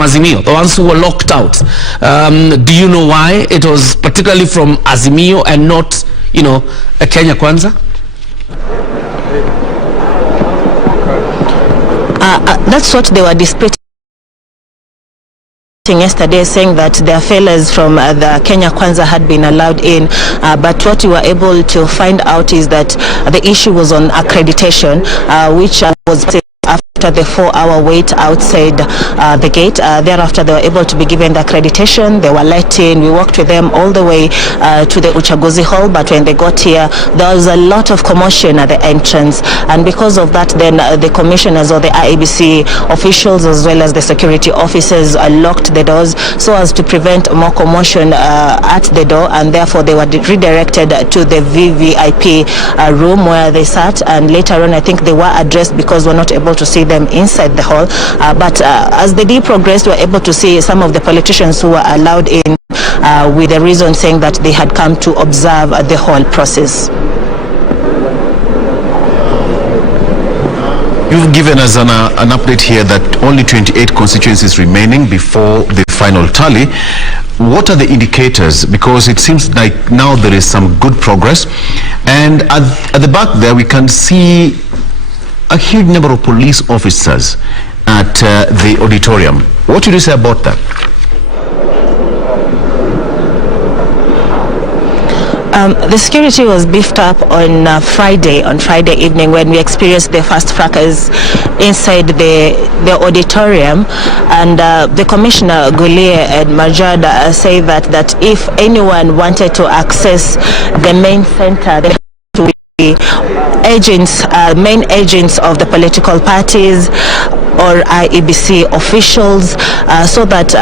Azimio, the ones who were locked out. Do you know why it was particularly from Azimio and not, a Kenya Kwanza? That's what they were disputing yesterday, saying that their fellows from the Kenya Kwanza had been allowed in, but what we were able to find out is that the issue was on accreditation, which was after the 4-hour wait outside the gate. Thereafter, they were able to be given the accreditation. They were let in. We walked with them all the way to the Uchaguzi Hall, but when they got here, there was a lot of commotion at the entrance, and because of that, then the commissioners or the IEBC officials as well as the security officers locked the doors so as to prevent more commotion at the door, and therefore they were redirected to the VVIP room where they sat, and later on I think they were addressed because we're not able to see them inside the hall, but as the day progressed, we were able to see some of the politicians who were allowed in with the reason saying that they had come to observe the whole process. You've given us an update here that only 28 constituencies remaining before the final tally. What are the indicators? Because it seems like now there is some good progress, and at the back there we can see a huge number of police officers at the auditorium. What would you say about that? The security was beefed up on Friday evening when we experienced the first fracas inside the auditorium, and the Commissioner Gulie and Majad say that if anyone wanted to access the main center, they to be agents, main agents of the political parties or IEBC officials, so that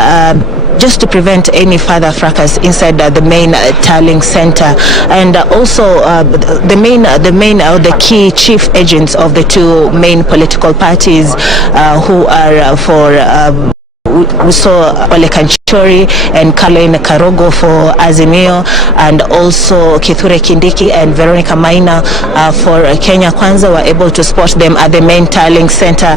just to prevent any further fracas inside the main tallying center, and also the key chief agents of the two main political parties who are for we saw Ole Kanchori and Caroline Karogo for Azimio, and also Kithure Kindiki and Veronica Maina for Kenya Kwanza were able to spot them at the main tallying center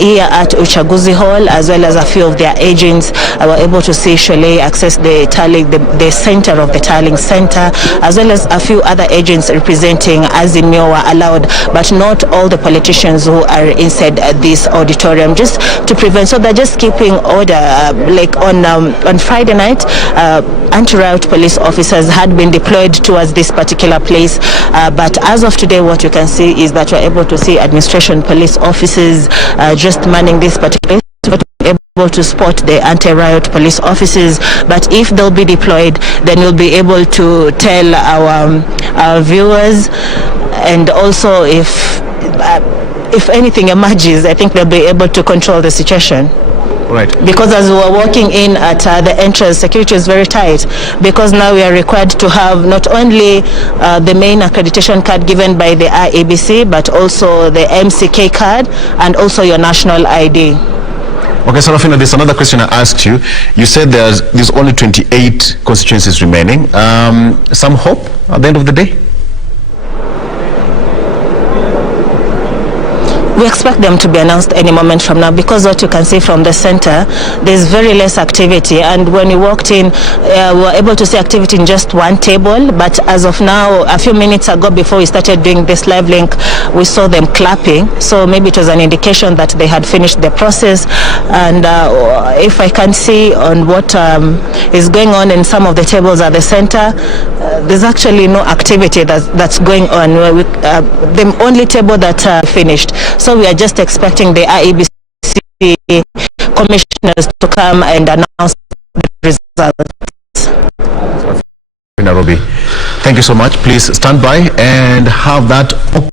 here at Uchaguzi Hall, as well as a few of their agents were able to see Shole access the tallying, the center of the tallying center, as well as a few other agents representing Azimio were allowed, but not all the politicians who are inside this auditorium, just to prevent, so they're just keeping order. Like on Friday night, anti-riot police officers had been deployed towards this particular place, but as of today, what you can see is that we're able to see administration police officers just manning this particular place, able to spot the anti-riot police officers. But if they'll be deployed, then we'll be able to tell our viewers, and also if anything emerges, I think they'll be able to control the situation. Right. Because as we were walking in at the entrance, security is very tight, because now we are required to have not only the main accreditation card given by the IEBC, but also the MCK card and also your national ID. Okay, Sarafina, there's another question I asked you. You said there's only 28 constituencies remaining. Some hope at the end of the day? We expect them to be announced any moment from now, because what you can see from the center, there's very less activity, and when we walked in, we were able to see activity in just one table, but as of now, a few minutes ago before we started doing this live link, we saw them clapping, so maybe it was an indication that they had finished the process. And if I can see on what is going on in some of the tables at the center, there's actually no activity that's going on. The only table that finished. So we are just expecting the IEBC commissioners to come and announce the results. Nairobi. Thank you so much. Please stand by and have that